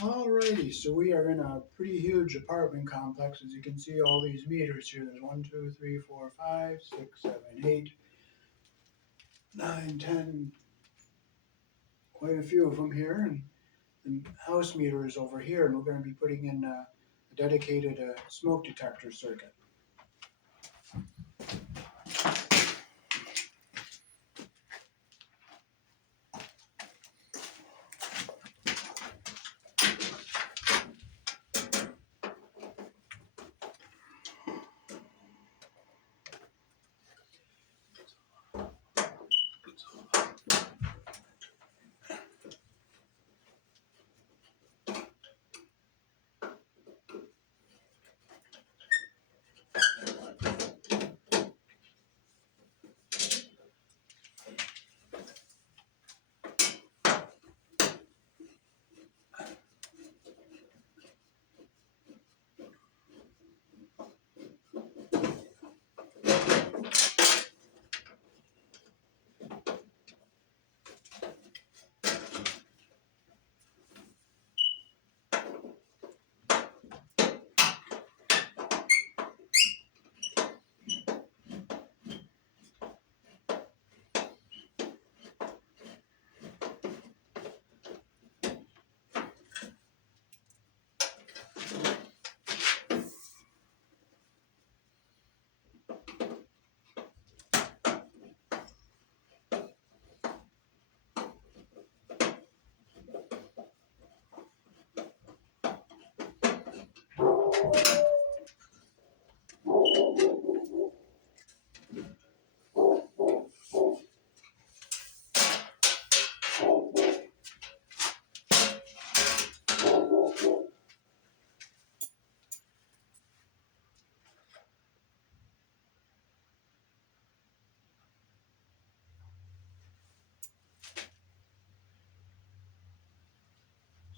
Alrighty, so we are in a pretty huge apartment complex. As you can see, all these meters here. There's 1, 2, 3, 4, 5, 6, 7, 8, 9, 10, quite a few of them here. And the house meter is over here, and we're going to be putting in a dedicated smoke detector circuit.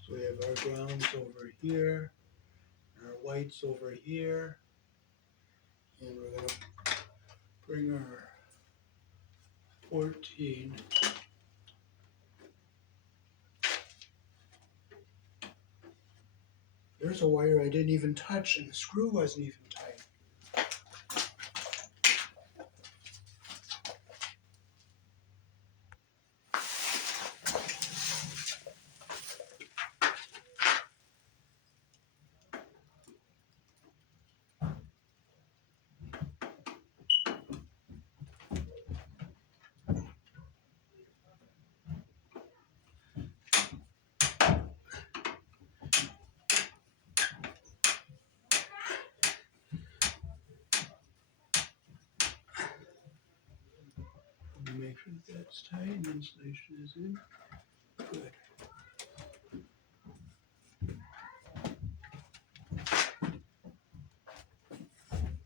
So we have our grounds over here, our whites over here, and we're going to bring our 14. There's a wire I didn't even touch, and the screw wasn't even tight. Make sure that's tight and insulation is in. Good.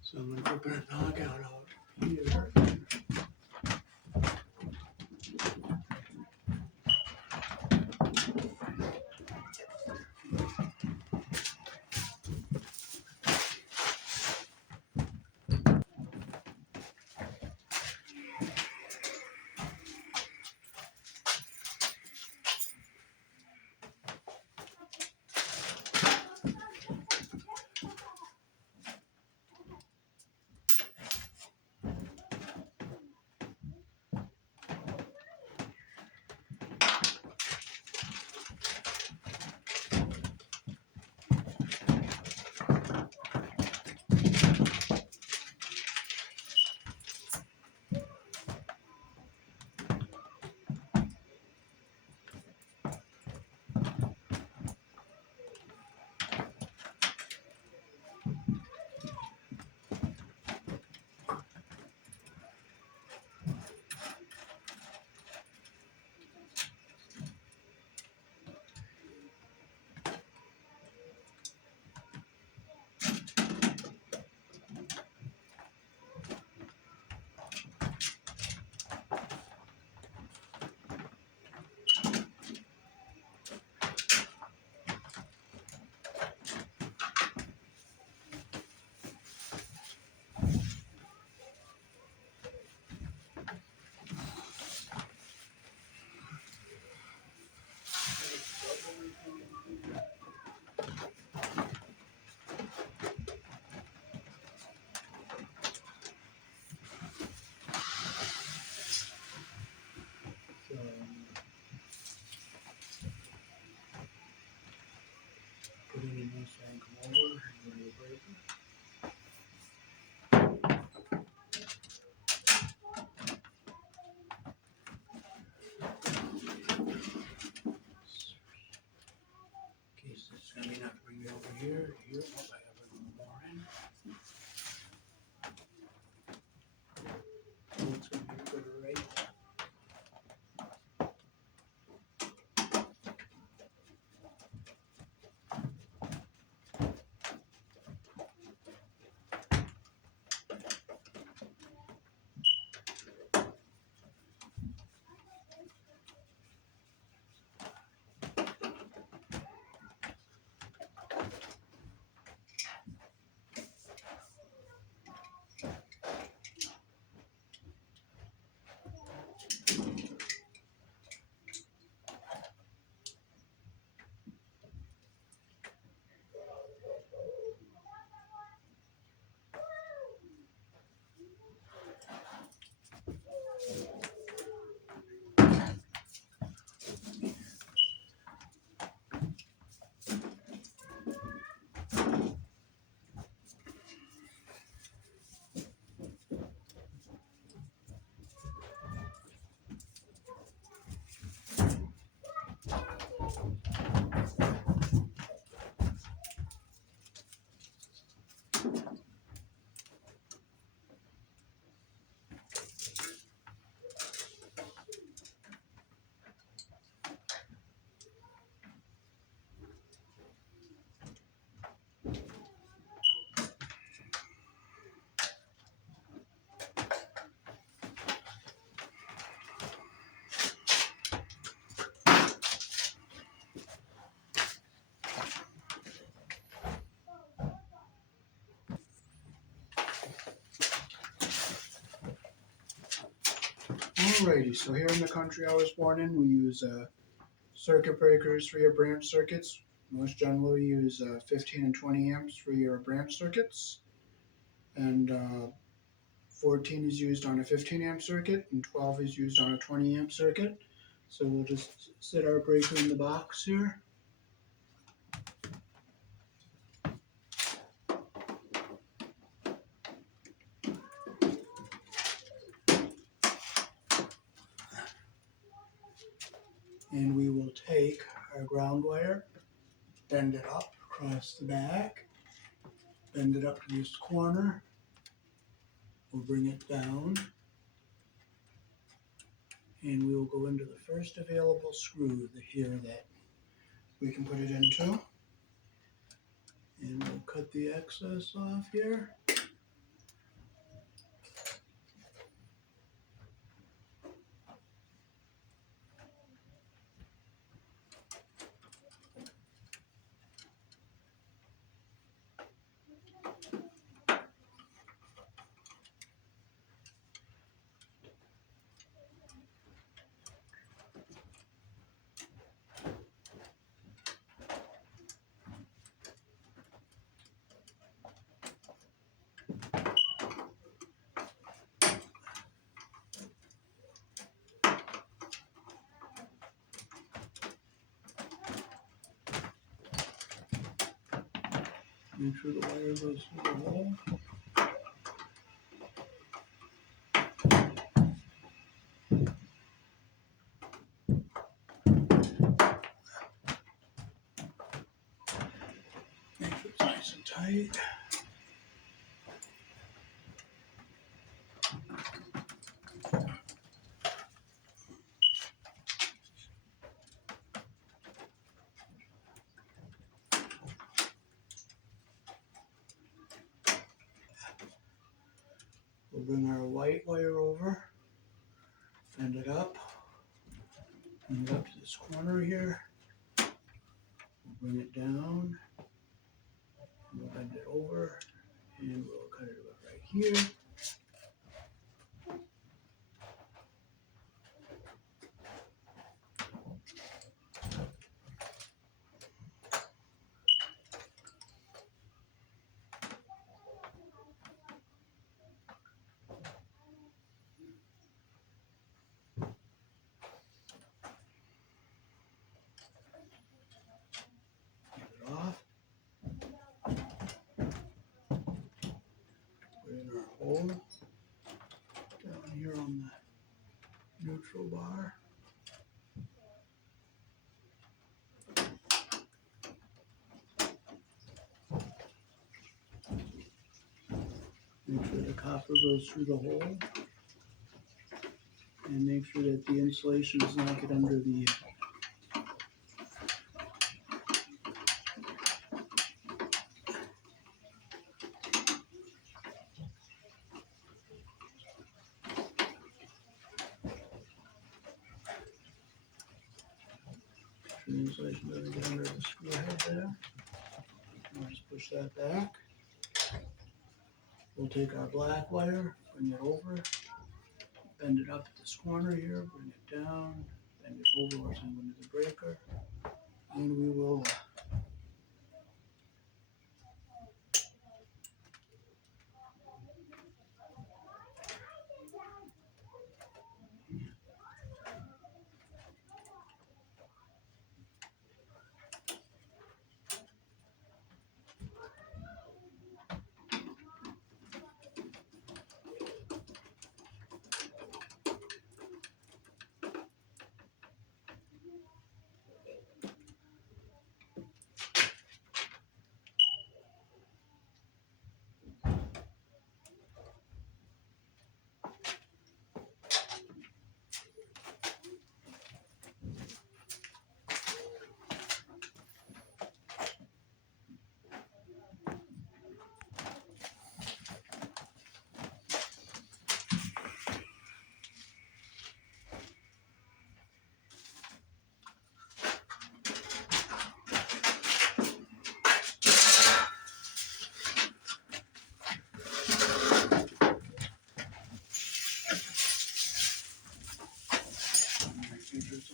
So I'm going to put a knockout out here. Alrighty, so here in the country I was born in, we use circuit breakers for your branch circuits. Most generally use 15 and 20 amps for your branch circuits, and 14 is used on a 15 amp circuit, and 12 is used on a 20 amp circuit. So we'll just set our breaker in the box here. And we will take our ground wire, bend it up across the back, bend it up to this corner. We'll bring it down, and we will go into the first available screw here that we can put it into. And we'll cut the excess off here. Make sure the wire goes through the hole. Make sure it's nice and tight. We'll bring our white wire over, bend it up to this corner here. We'll bring it down, and we'll bend it over, and we'll cut it right here. Get it off. Put in our hole down here on the neutral bar. Make sure the copper goes through the hole, and make sure that the insulation does not get under the insulation doesn't get under the screw head there. We'll just push that back. We'll take our black wire, bring it over, bend it up at this corner here, bring it down, bend it over into the breaker, and we will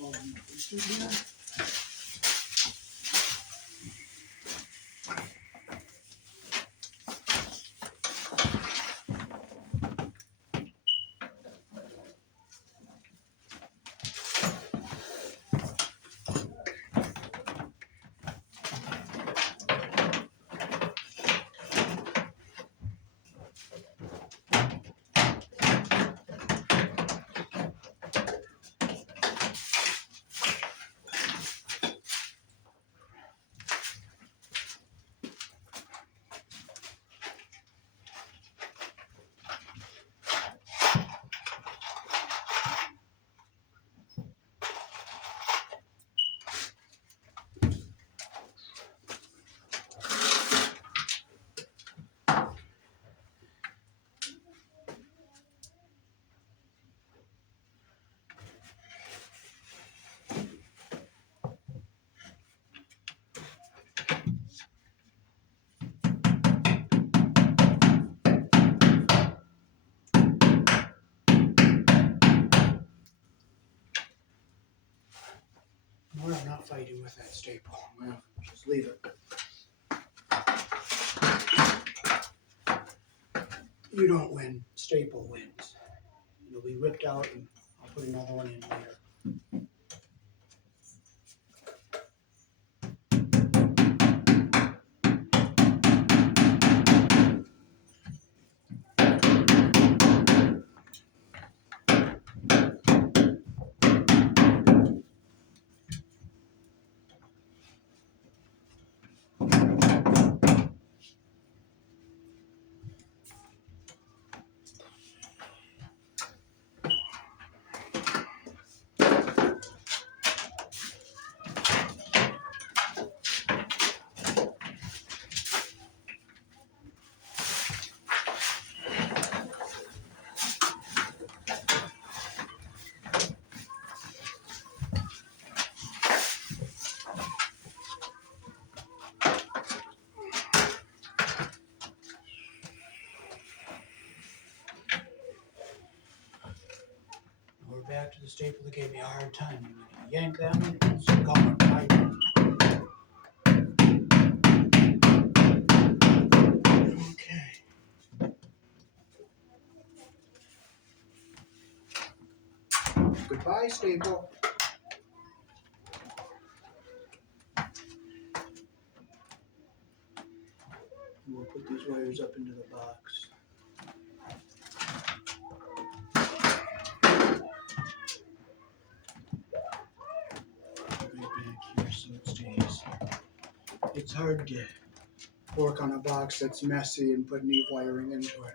all twisted here. Well, I'm not fighting with that staple. Well, just leave it. You don't win, staple wins. It'll be ripped out and I'll put another one in later. We're back to the staple that gave me a hard time. I'm gonna yank that one, it's gone. Okay. Goodbye, staple. We'll put these wires up into the box. Right back here so it stays. It's hard to work on a box that's messy and put neat wiring into it.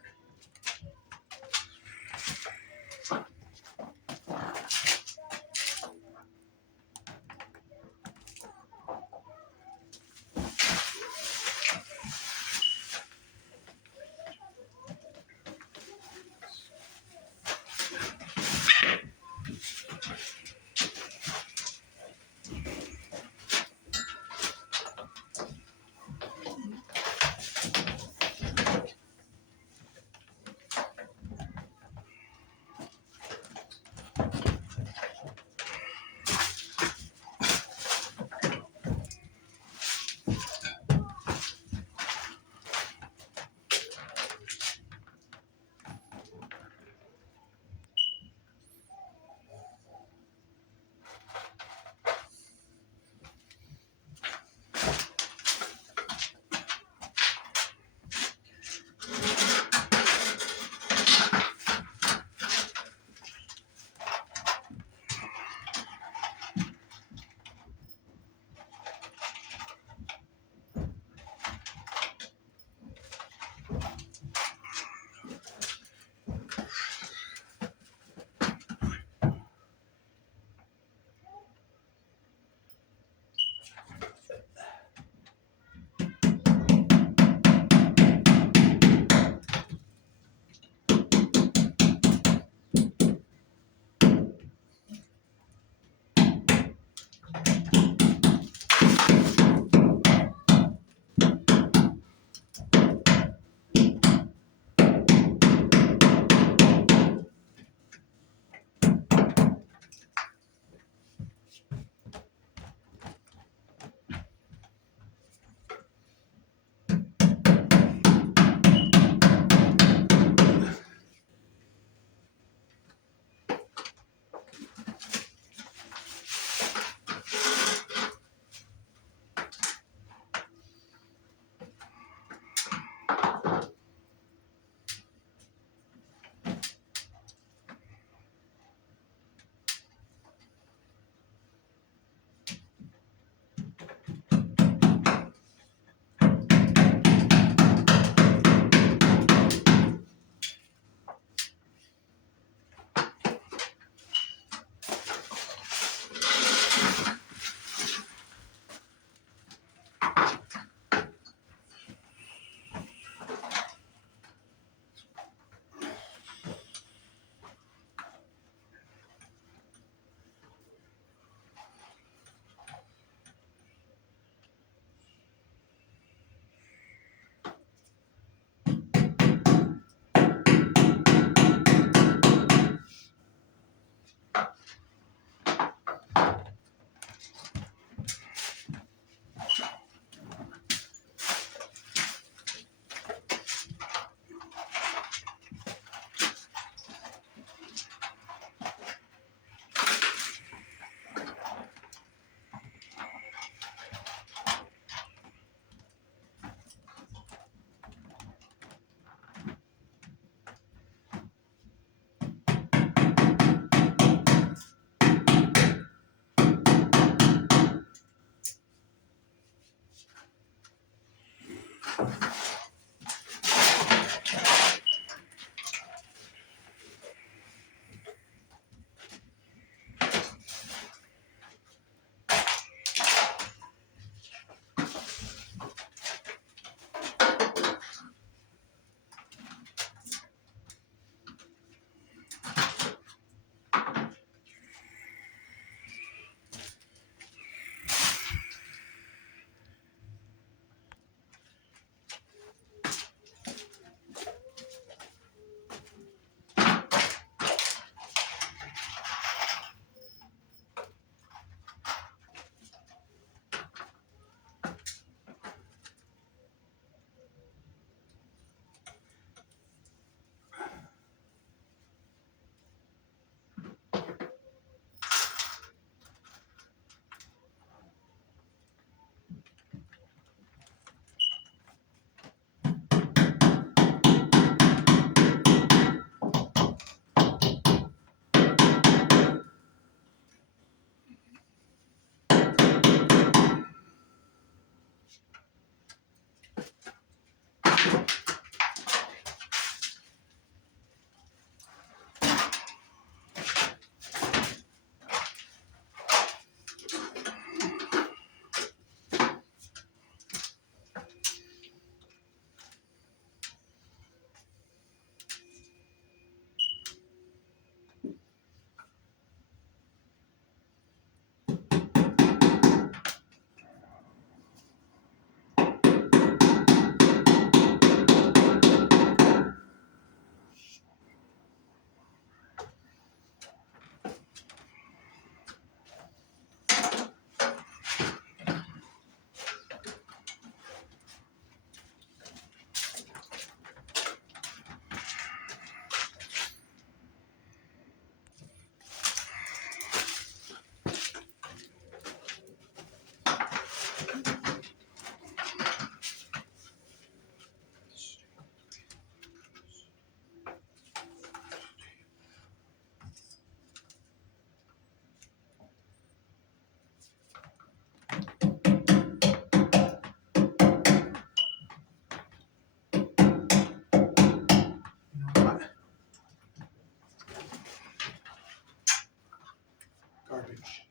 You know what? Garbage.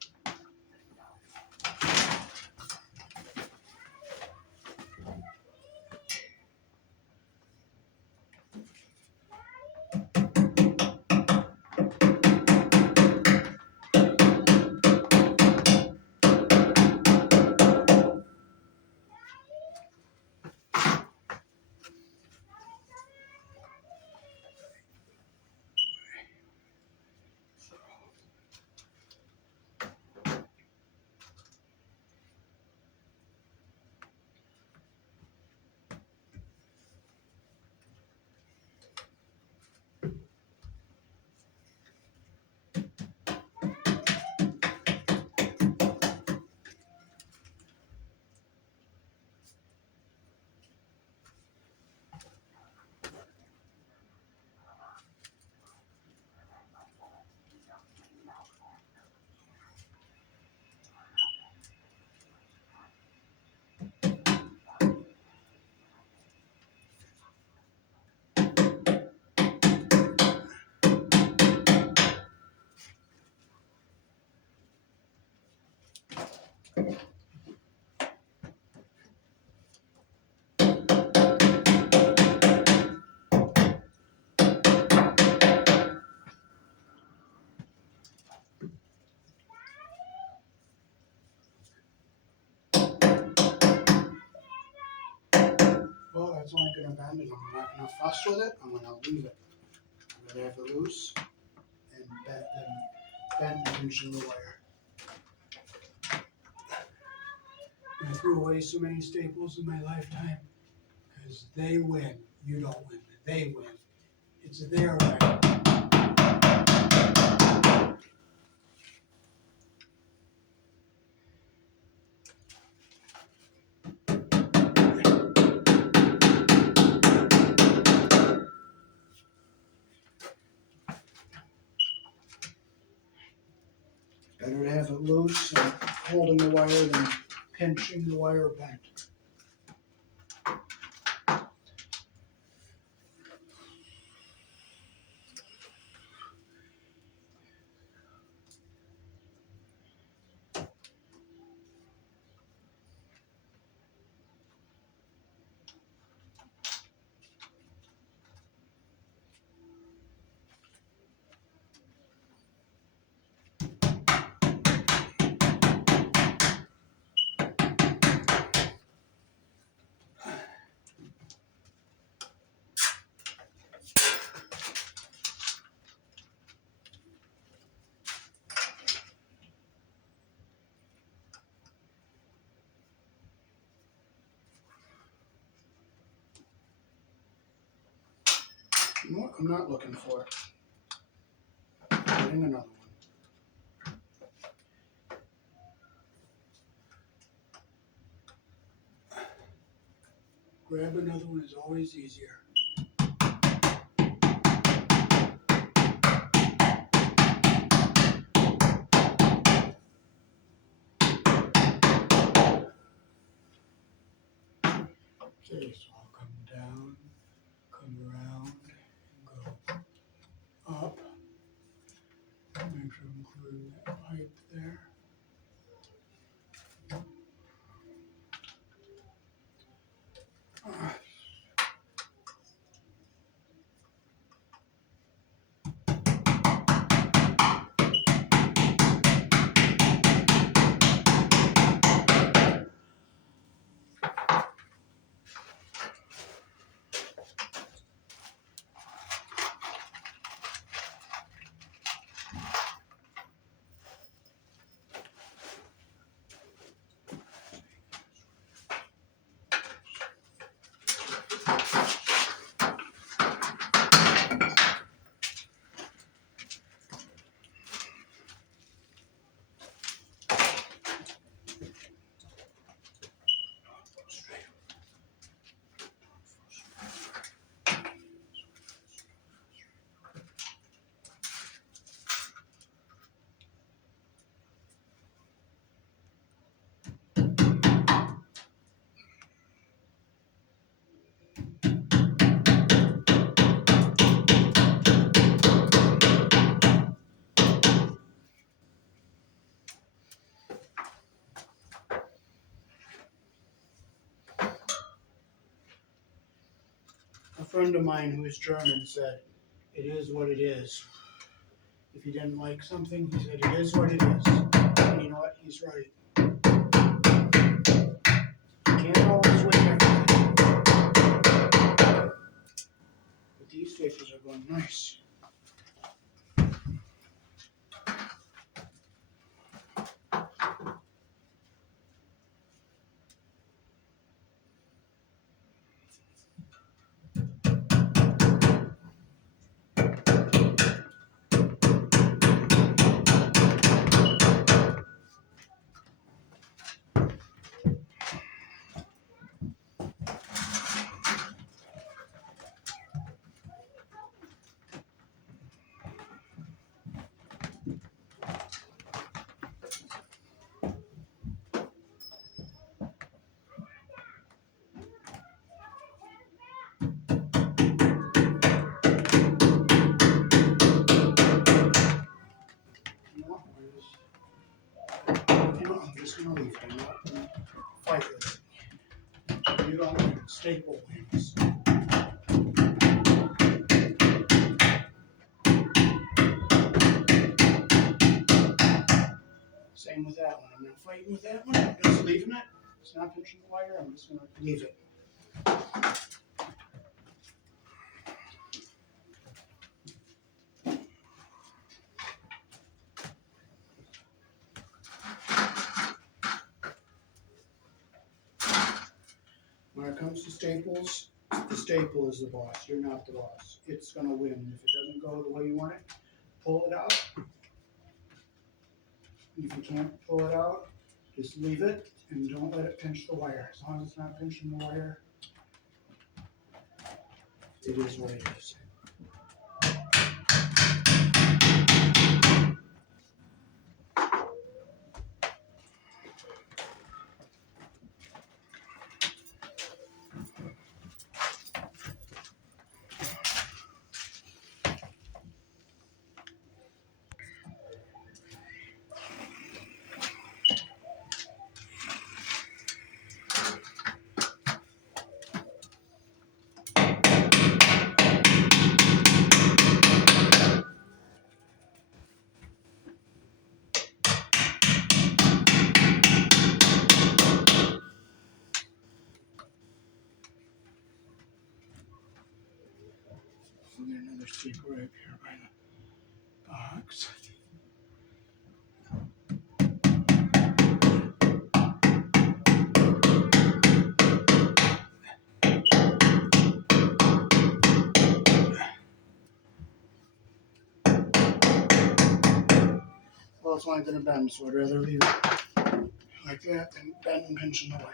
Well, that's only going to bend, and I'm not going to fuss with it. I'm going to leave it. I'm going to have it loose and bend, and bent and pinching the wire. I threw away so many staples in my lifetime because they win. You don't win. They win. It's their way. Better to have it loose and holding the wire than pinching the wire bent. You know what I'm not looking for? Getting another one. Grab another one is always easier. Okay, so I'll come down, come around, and go up. Make sure I'm clearing that pipe there. A friend of mine who is German said, "It is what it is." If he didn't like something, he said, "It is what it is." And you know what? He's right. You can't always win everything. But these staples are going nice. I'm just going to leave it. I'm not going to fight with it. You don't want staple wings. Same with that one. I'm not fighting with that one. I'm just leaving it. It's not pinching the wire. I'm just going to leave it. when it comes to staples, the staple is the boss. You're not the boss. It's going to win. If it doesn't go the way you want it, pull it out. If you can't pull it out, just leave it and don't let it pinch the wire. As long as it's not pinching the wire, it is what it is. We'll get another staple right here by the box. Well, it's only going to bend, so I'd rather leave it like that than bend and pinching the wire.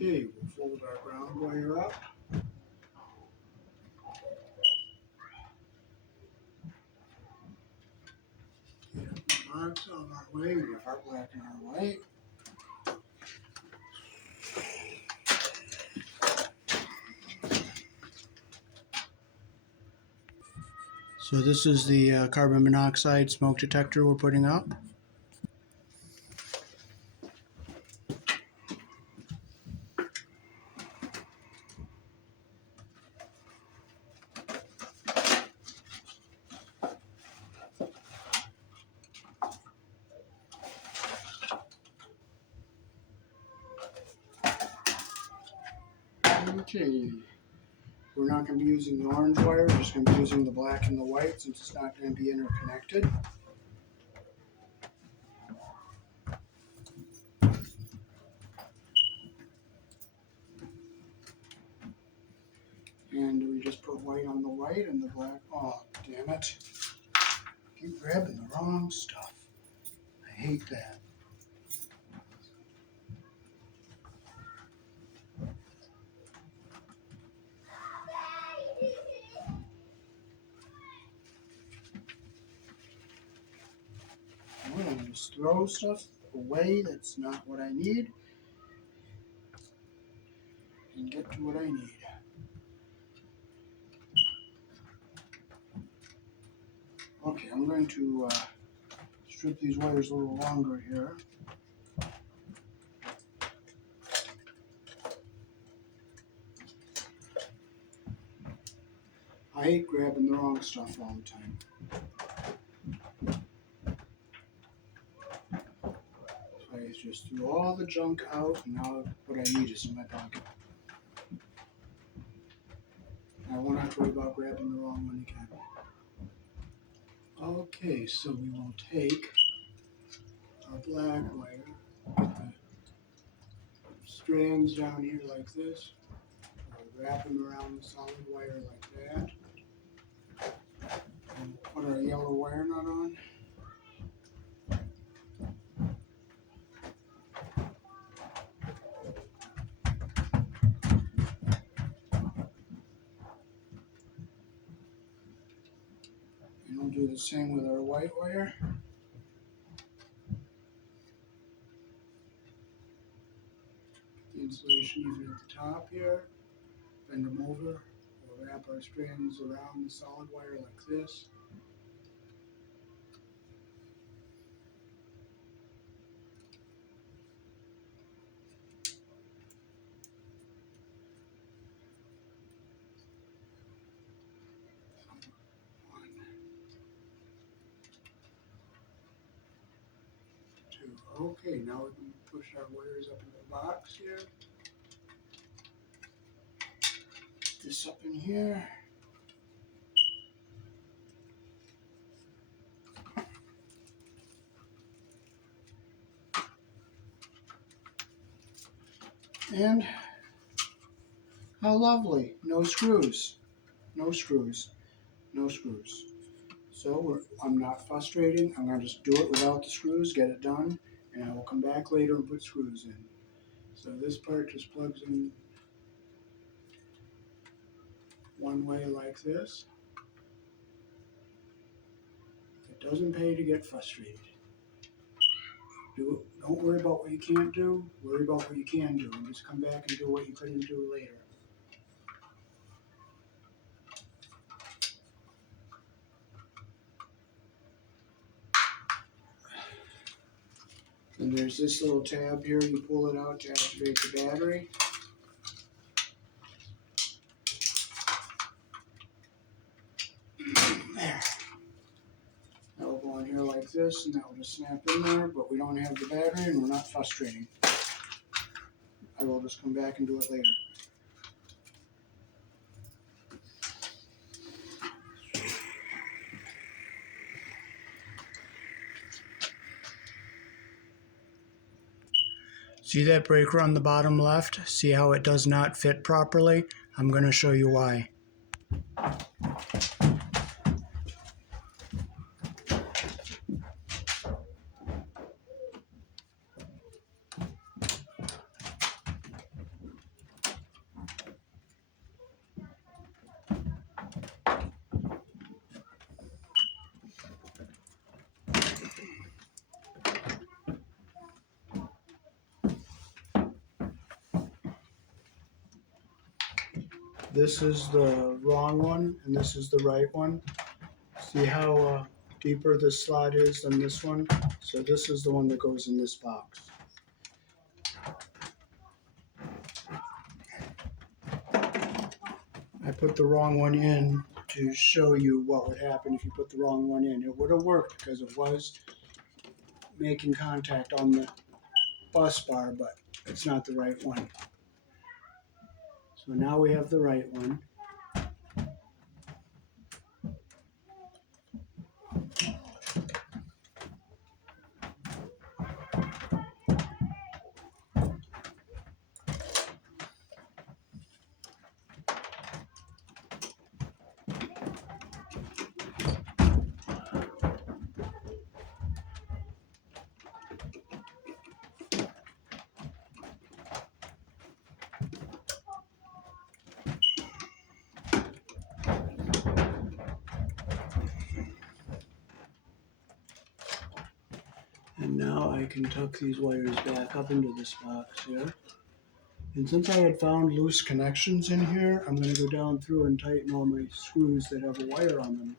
Okay, we'll fold our ground wire up. Get the box on our way. We have our black and our white. So this is the carbon monoxide smoke detector we're putting up. Okay, we're not going to be using the orange wire, we're just going to be using the black and the white since it's not going to be interconnected. And we just put white on the white and the black. Oh, damn it. Keep grabbing the wrong stuff. I hate that. I'm going to just throw stuff away that's not what I need and get to what I need. Okay, I'm going to strip these wires a little longer here. I hate grabbing the wrong stuff all the time. So I just threw all the junk out, and now what I need is in my pocket. I won't have to worry about grabbing the wrong one again. Okay, so we will take our black wire, get the strands down here like this, wrap them around the solid wire like that, and put our yellow wire nut on. And we'll do the same with our white wire. The insulation even at the top here. Bend them over. We'll wrap our strands around the solid wire like this. One, two. Okay, now we can push our wires up into the box here. This up in here. And how lovely. No screws. No screws. No screws. So I'm not frustrating. I'm going to just do it without the screws, get it done, and I will come back later and put screws in. So this part just plugs in one way like this. It doesn't pay to get frustrated. Don't worry about what you can't do. Worry about what you can do, and just come back and do what you couldn't do later. And there's this little tab here. You pull it out to activate the battery. There. That will go in here like this, and that will just snap in there, but we don't have the battery, and we're not frustrating. I will just come back and do it later. See that breaker on the bottom left? See how it does not fit properly? I'm going to show you why. This is the wrong one, and this is the right one. See how deeper this slot is than this one? So this is the one that goes in this box. I put the wrong one in to show you what would happen if you put the wrong one in. It would have worked because it was making contact on the bus bar, but it's not the right one. So now we have the right one. And now I can tuck these wires back up into this box here. And since I had found loose connections in here, I'm going to go down through and tighten all my screws that have a wire on them.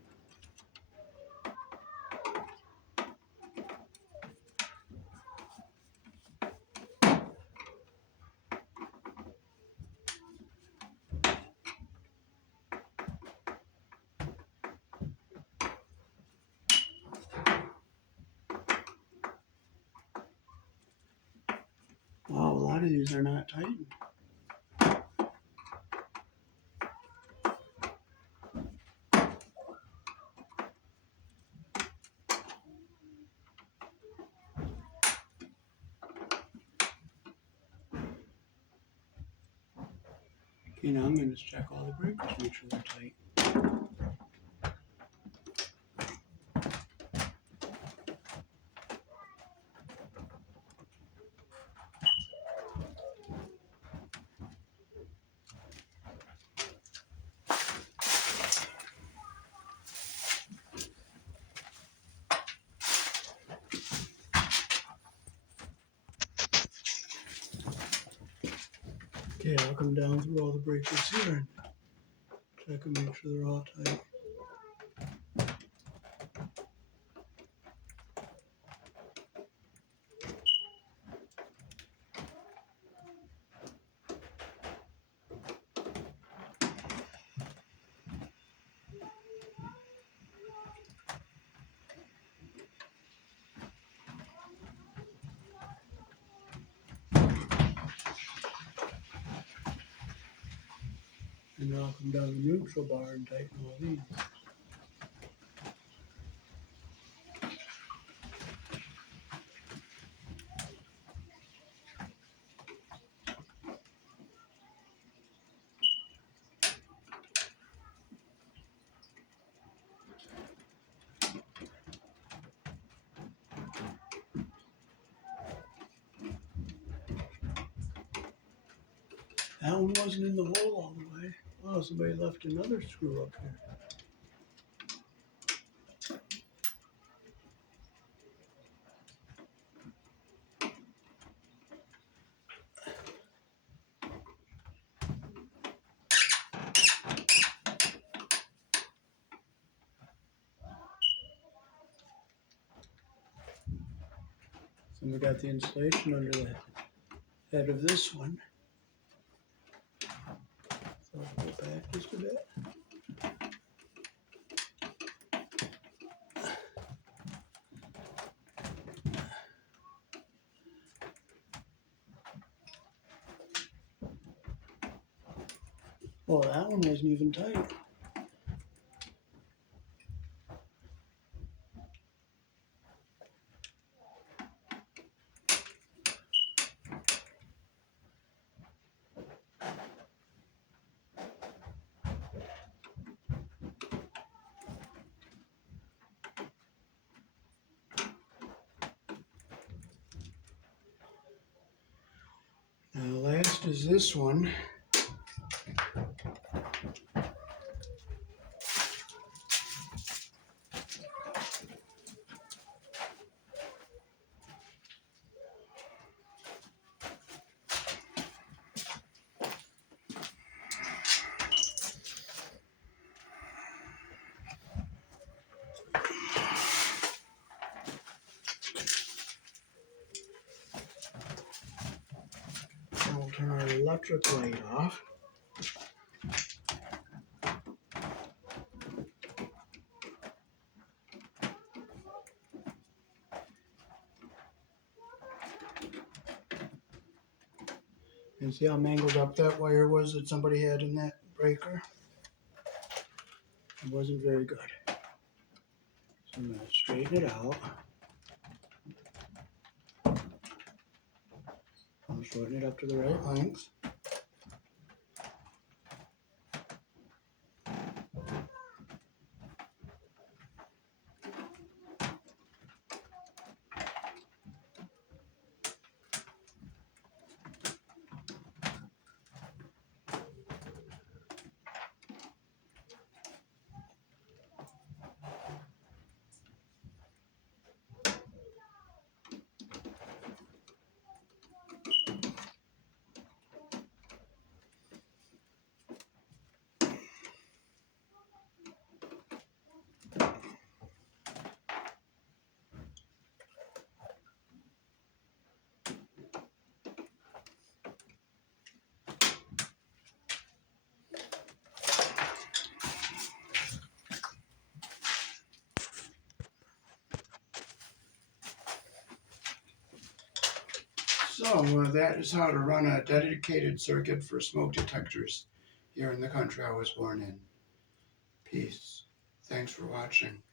Wow, a lot of these are not tightened. Okay, now I'm going to just check all the breakers, make sure they're tight. Okay, I'll come down through all the breakers here and check and make sure they're all tight. And now I'll come down the neutral bar and tighten all these. That one wasn't in the hole all the way. Oh, somebody left another screw up here. So we got the insulation under the head of this one. So I'll pull back just a bit. Oh, that one wasn't even tight. Now the last is this one. I'll turn our electric light off. And see how mangled up that wire was that somebody had in that breaker? It wasn't very good. So I'm going to straighten it out. I'll shorten it up to the right length. So that is how to run a dedicated circuit for smoke detectors here in the country I was born in. Peace. Thanks for watching.